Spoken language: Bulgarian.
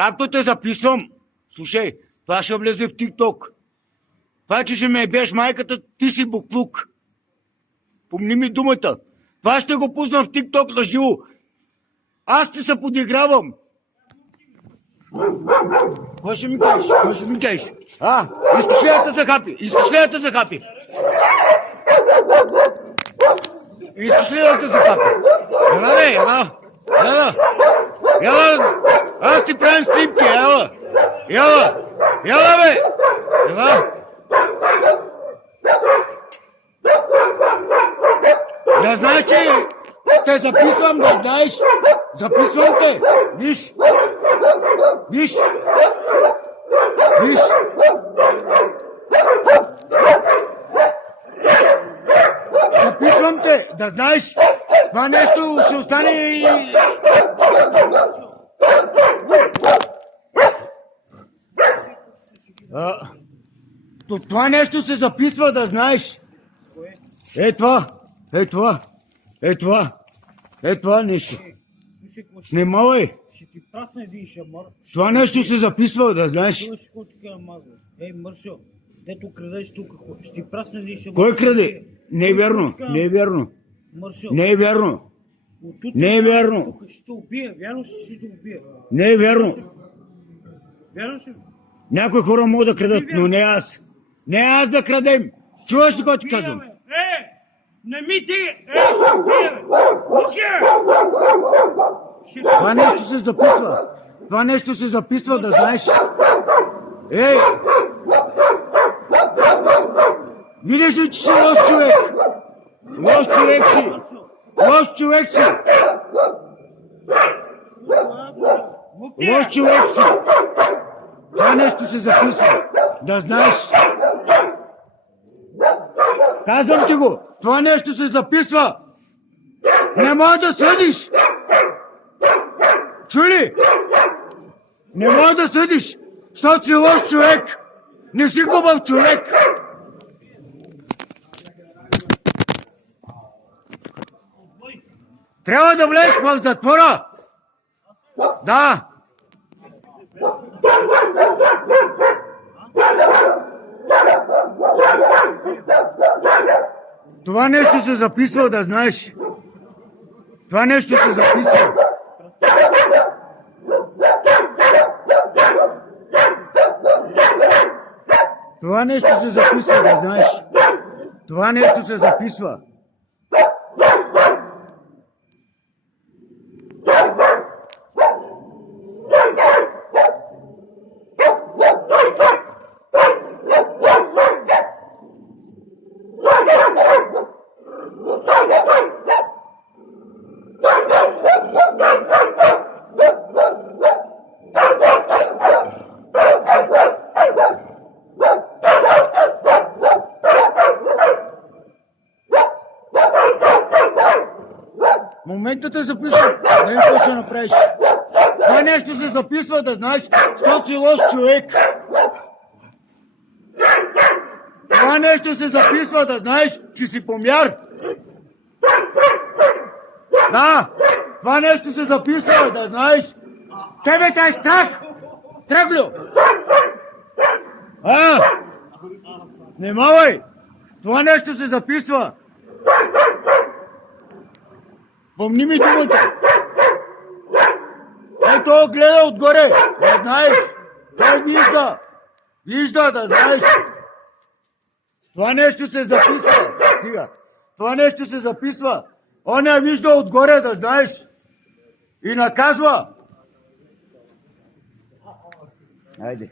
както те записвам, слушай, това ще влезе в ТикТок. Това, че ще ме ебеш майката, ти си буклук. Помни ми думата. Това ще го пусна в ТикТок на живо. Аз ти се подигравам. Кой ще ми кажеш? Кой ще ми кажеш? Искаш ли да те захапи? Искаш ли да те захапи? Искаш ли да те захапи? Ела бе, ела. Ела. Ела. Аз ти правим снимки, ела. Ела. Ела бе. Ела. Да знаеш, че те записвам, да знаеш. Записвам те. Виж. Виж. Виж. Записвам те, да знаеш. Това нещо ще остане и... Това нещо се записва, да знаеш. Е това. Е това. Е това. Е това нещо. Снимавай. Ще ти прасна един шамар. Това нещо се записва, да знаеш. Ей, Мършо, дето крадеш тук, ще ти прасна един шамар. Кой краде? Не е вярно, не е вярно. Мършо, Не е вярно. Не е вярно. тук ще те убия, вярно ще те убия. Не е вярно. Вярно ще? Някои хора могат да крадат, но не аз. Не аз да крадем. Чуваш ли какво ти казвам? Не ми ти! Ще убия, бе! Лукия! Това нещо се записва. Това нещо се записва, да знаеш. Ей! Видиш ли, че си лош човек? Лош човек си! Лош човек си! Лош човек си! Това нещо се записва. Да знаеш. Казвам ти го. Това нещо се записва. Не може да съдиш. Чуй ли? Не може да съдиш. Защото си лош човек. Не си хубав човек. Трябва да влезеш в затвора. Да. Това нещо се записва, да знаеш. Това нещо се записва. Това нещо се записва, да знаеш. Това нещо се записва. В момента те записва, да им какво ще направиш. Това нещо се записва, да знаеш, защото си лош човек. Това нещо се записва, да знаеш, че си помяр. Да, това нещо се записва, да знаеш. Тебе те е страх. Тръглю. Внимавай. Това нещо се записва. Помни ми думата. Ето гледа отгоре, да знаеш. Той вижда. Вижда, да знаеш. Това нещо се записва. Стига. Това нещо се записва. Он я вижда отгоре, да знаеш. И наказва. Хайде.